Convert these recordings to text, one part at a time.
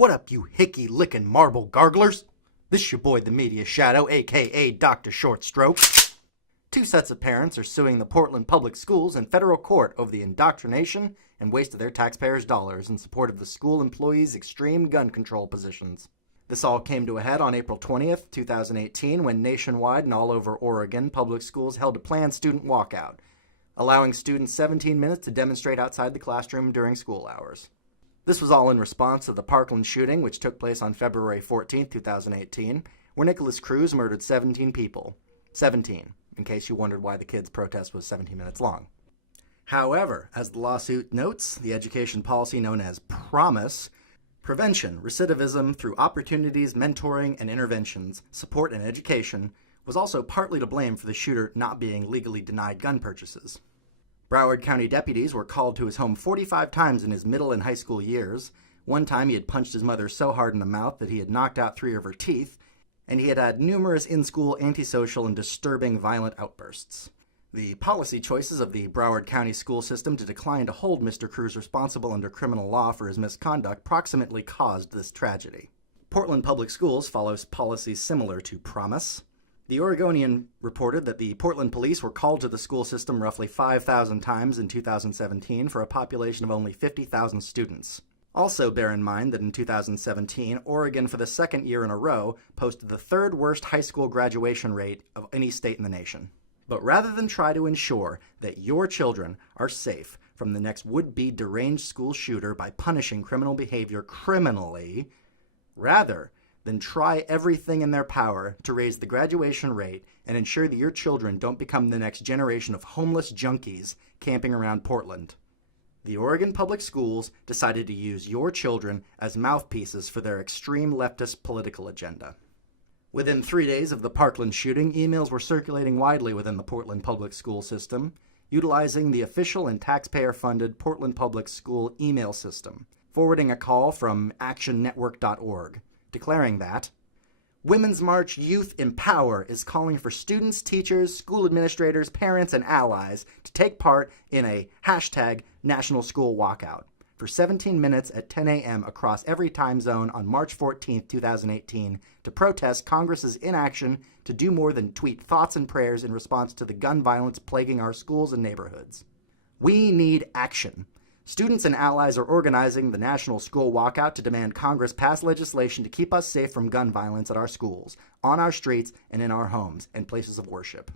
What up, you hickey-licking marble garglers? This your boy, the Media Shadow, aka Dr. Short Stroke. Two sets of parents are suing the Portland Public Schools in federal court over the indoctrination and waste of their taxpayers' dollars in support of the school employees' extreme gun control positions. This all came to a head on April 20th, 2018, when nationwide and all over Oregon, public schools held a planned student walkout, allowing students 17 minutes to demonstrate outside the classroom during school hours. This was all in response to the Parkland shooting, which took place on February 14, 2018, where Nicholas Cruz murdered 17 people. 17, in case you wondered why the kids' protest was 17 minutes long. However, as the lawsuit notes, the education policy known as PROMISE, prevention, recidivism through opportunities, mentoring, and interventions, support, and education, was also partly to blame for the shooter not being legally denied gun purchases. Broward County deputies were called to his home 45 times in his middle and high school years. One time he had punched his mother so hard in the mouth that he had knocked out 3 of her teeth, and he had had numerous in-school antisocial and disturbing violent outbursts. The policy choices of the Broward County school system to decline to hold Mr. Cruz responsible under criminal law for his misconduct proximately caused this tragedy. Portland Public Schools follows policies similar to PROMISE. The Oregonian reported that the Portland police were called to the school system roughly 5,000 times in 2017 for a population of only 50,000 students. Also bear in mind that in 2017, Oregon for the second year in a row posted the third worst high school graduation rate of any state in the nation. But rather than try to ensure that your children are safe from the next would-be deranged school shooter by punishing criminal behavior criminally, rather then try everything in their power to raise the graduation rate and ensure that your children don't become the next generation of homeless junkies camping around Portland. The Oregon Public Schools decided to use your children as mouthpieces for their extreme leftist political agenda. Within 3 days of the Parkland shooting, emails were circulating widely within the Portland Public School system, utilizing the official and taxpayer-funded Portland Public School email system, forwarding a call from actionnetwork.org. Declaring that Women's March Youth Empower is calling for students, teachers, school administrators, parents, and allies to take part in a hashtag National School Walkout for 17 minutes at 10 a.m. across every time zone on March 14, 2018 to protest Congress's inaction to do more than tweet thoughts and prayers in response to the gun violence plaguing our schools and neighborhoods. We need action. Students and allies are organizing the National School Walkout to demand Congress pass legislation to keep us safe from gun violence at our schools, on our streets, and in our homes and places of worship.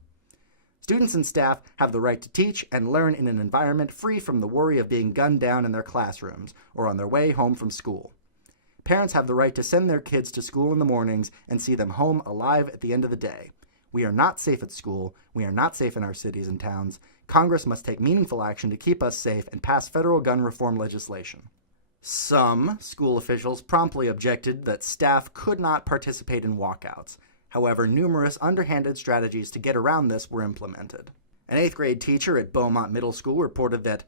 Students and staff have the right to teach and learn in an environment free from the worry of being gunned down in their classrooms or on their way home from school. Parents have the right to send their kids to school in the mornings and see them home alive at the end of the day. We are not safe at school. We are not safe in our cities and towns. Congress must take meaningful action to keep us safe and pass federal gun reform legislation. Some school officials promptly objected that staff could not participate in walkouts. However, numerous underhanded strategies to get around this were implemented. An 8th grade teacher at Beaumont Middle School reported that,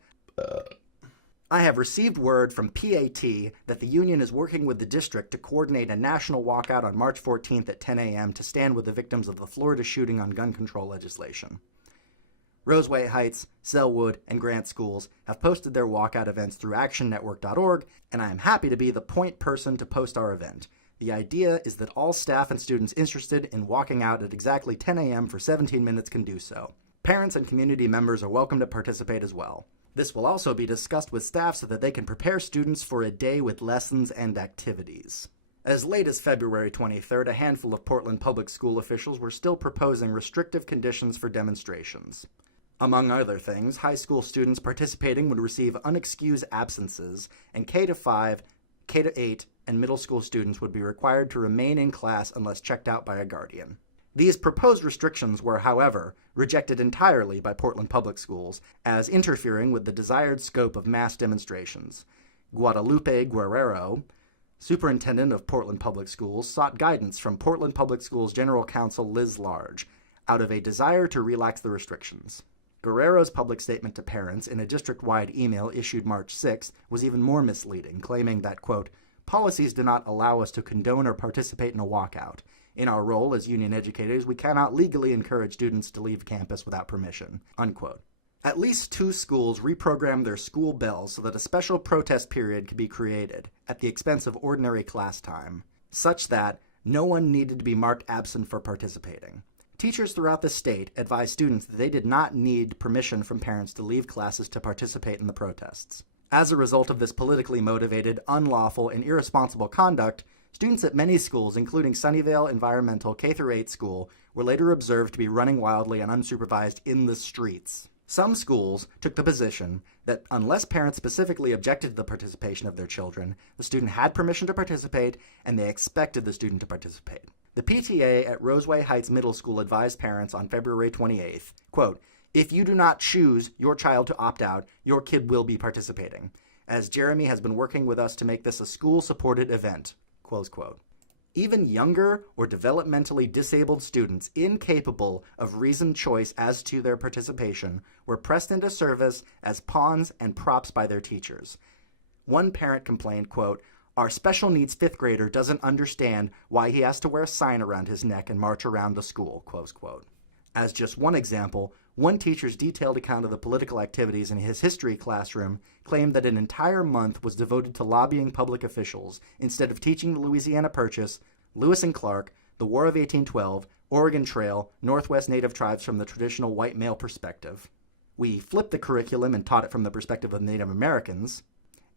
I have received word from PAT that the union is working with the district to coordinate a national walkout on March 14th at 10 a.m. to stand with the victims of the Florida shooting on gun control legislation. Roseway Heights, Selwood, and Grant schools have posted their walkout events through actionnetwork.org, and I am happy to be the point person to post our event. The idea is that all staff and students interested in walking out at exactly 10 a.m. for 17 minutes can do so. Parents and community members are welcome to participate as well. This will also be discussed with staff so that they can prepare students for a day with lessons and activities. As late as February 23rd, a handful of Portland public school officials were still proposing restrictive conditions for demonstrations. Among other things, high school students participating would receive unexcused absences, and K-5, K-8, and middle school students would be required to remain in class unless checked out by a guardian. These proposed restrictions were, however, rejected entirely by Portland Public Schools as interfering with the desired scope of mass demonstrations. Guadalupe Guerrero, superintendent of Portland Public Schools, sought guidance from Portland Public Schools General Counsel Liz Large out of a desire to relax the restrictions. Guerrero's public statement to parents in a district-wide email issued March 6th was even more misleading, claiming that, quote, policies do not allow us to condone or participate in a walkout. In our role as union educators, we cannot legally encourage students to leave campus without permission, unquote. At least 2 schools reprogrammed their school bells so that a special protest period could be created, at the expense of ordinary class time, such that no one needed to be marked absent for participating. Teachers throughout the state advised students that they did not need permission from parents to leave classes to participate in the protests. As a result of this politically motivated, unlawful, and irresponsible conduct, students at many schools, including Sunnyvale Environmental K-8 School, were later observed to be running wildly and unsupervised in the streets. Some schools took the position that unless parents specifically objected to the participation of their children, the student had permission to participate and they expected the student to participate. The PTA at Roseway Heights Middle School advised parents on February 28th, quote, "If you do not choose your child to opt out, your kid will be participating, as Jeremy has been working with us to make this a school-supported event," close quote. Even younger or developmentally disabled students incapable of reasoned choice as to their participation were pressed into service as pawns and props by their teachers. One parent complained, quote, "Our special needs 5th grader doesn't understand why he has to wear a sign around his neck and march around the school," close quote. As just one example, one teacher's detailed account of the political activities in his history classroom claimed that an entire month was devoted to lobbying public officials instead of teaching the Louisiana Purchase, Lewis and Clark, the War of 1812, Oregon Trail, Northwest Native tribes from the traditional white male perspective. We flipped the curriculum and taught it from the perspective of Native Americans.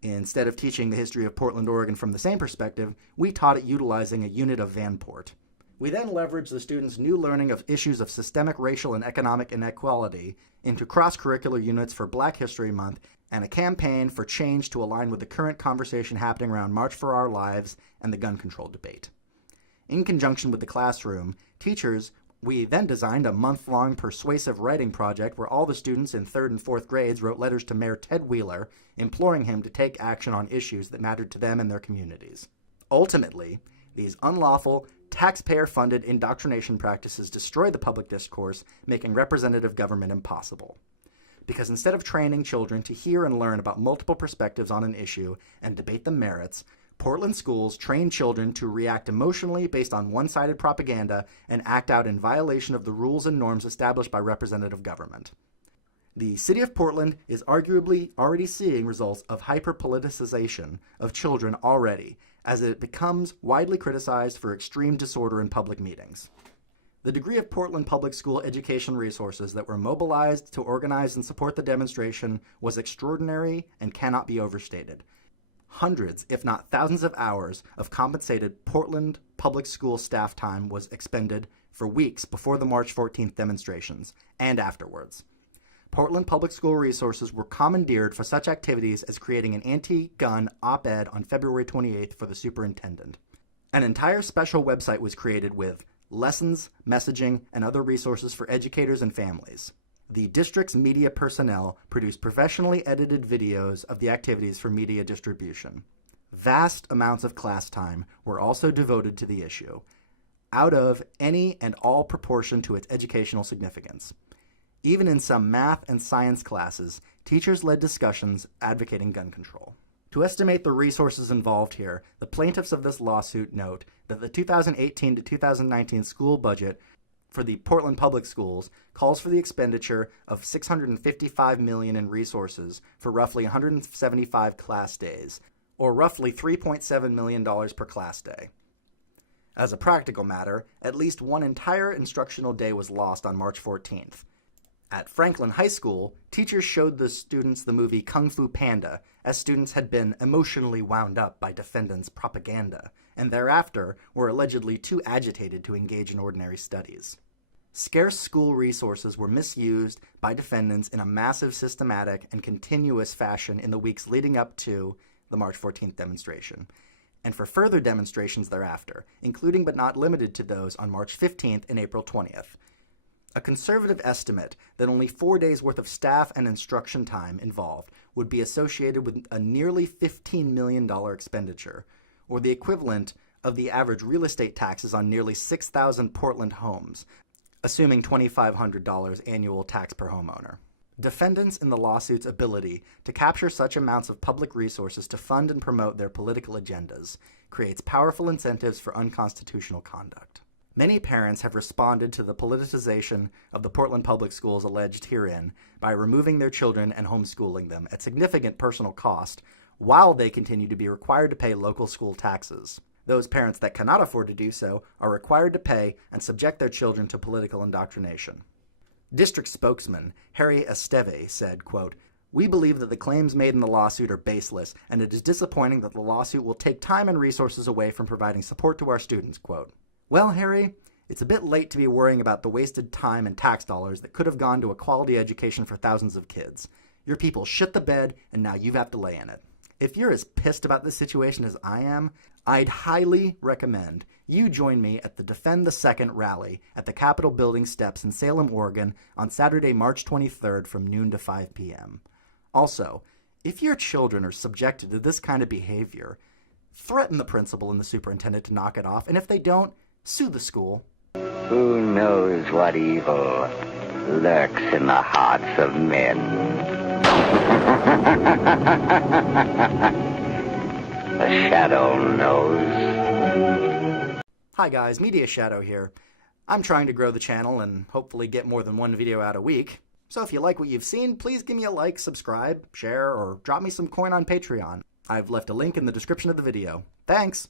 Instead of teaching the history of Portland, Oregon from the same perspective, we taught it utilizing a unit of Vanport. We then leveraged the students' new learning of issues of systemic racial and economic inequality into cross-curricular units for Black History Month and a campaign for change to align with the current conversation happening around March for Our Lives and the gun control debate. In conjunction with the classroom, we then designed a month-long persuasive writing project where all the students in 3rd and 4th grades wrote letters to Mayor Ted Wheeler, imploring him to take action on issues that mattered to them and their communities. Ultimately, these unlawful, taxpayer-funded indoctrination practices destroy the public discourse, making representative government impossible. Because instead of training children to hear and learn about multiple perspectives on an issue and debate the merits, Portland schools train children to react emotionally based on one-sided propaganda and act out in violation of the rules and norms established by representative government. The city of Portland is arguably already seeing results of hyper-politicization of children already, as it becomes widely criticized for extreme disorder in public meetings. The degree of Portland public school education resources that were mobilized to organize and support the demonstration was extraordinary and cannot be overstated. Hundreds, if not thousands of hours of compensated Portland public school staff time was expended for weeks before the March 14th demonstrations and afterwards. Portland public school resources were commandeered for such activities as creating an anti-gun op-ed on February 28th for the superintendent. An entire special website was created with lessons, messaging, and other resources for educators and families. The district's media personnel produced professionally edited videos of the activities for media distribution. Vast amounts of class time were also devoted to the issue, out of any and all proportion to its educational significance. Even in some math and science classes, teachers led discussions advocating gun control. To estimate the resources involved here, the plaintiffs of this lawsuit note that the 2018 to 2019 school budget for the Portland Public Schools calls for the expenditure of $655 million in resources for roughly 175 class days, or roughly $3.7 million per class day. As a practical matter, at least one entire instructional day was lost on March 14th. At Franklin High School, teachers showed the students the movie Kung Fu Panda, as students had been emotionally wound up by defendants' propaganda, and thereafter were allegedly too agitated to engage in ordinary studies. Scarce school resources were misused by defendants in a massive, systematic, and continuous fashion in the weeks leading up to the March 14th demonstration, and for further demonstrations thereafter, including but not limited to those on March 15th and April 20th. A conservative estimate that only 4 days' worth of staff and instruction time involved would be associated with a nearly $15 million expenditure, or the equivalent of the average real estate taxes on nearly 6,000 Portland homes, assuming $2,500 annual tax per homeowner. Defendants in the lawsuit's ability to capture such amounts of public resources to fund and promote their political agendas creates powerful incentives for unconstitutional conduct. Many parents have responded to the politicization of the Portland Public Schools alleged herein by removing their children and homeschooling them at significant personal cost while they continue to be required to pay local school taxes. Those parents that cannot afford to do so are required to pay and subject their children to political indoctrination. District spokesman Harry Esteve said, quote, "We believe that the claims made in the lawsuit are baseless, and it is disappointing that the lawsuit will take time and resources away from providing support to our students," quote. Well, Harry, it's a bit late to be worrying about the wasted time and tax dollars that could have gone to a quality education for thousands of kids. Your people shit the bed, and now you have to lay in it. If you're as pissed about this situation as I am, I'd highly recommend you join me at the Defend the Second rally at the Capitol Building steps in Salem, Oregon on Saturday, March 23rd from noon to 5 p.m. Also, if your children are subjected to this kind of behavior, threaten the principal and the superintendent to knock it off, and if they don't, sue the school. Who knows what evil lurks in the hearts of men? The shadow knows. Hi guys, Media Shadow here. I'm trying to grow the channel and hopefully get more than one video out a week. So if you like what you've seen, please give me a like, subscribe, share, or drop me some coin on Patreon. I've left a link in the description of the video. Thanks!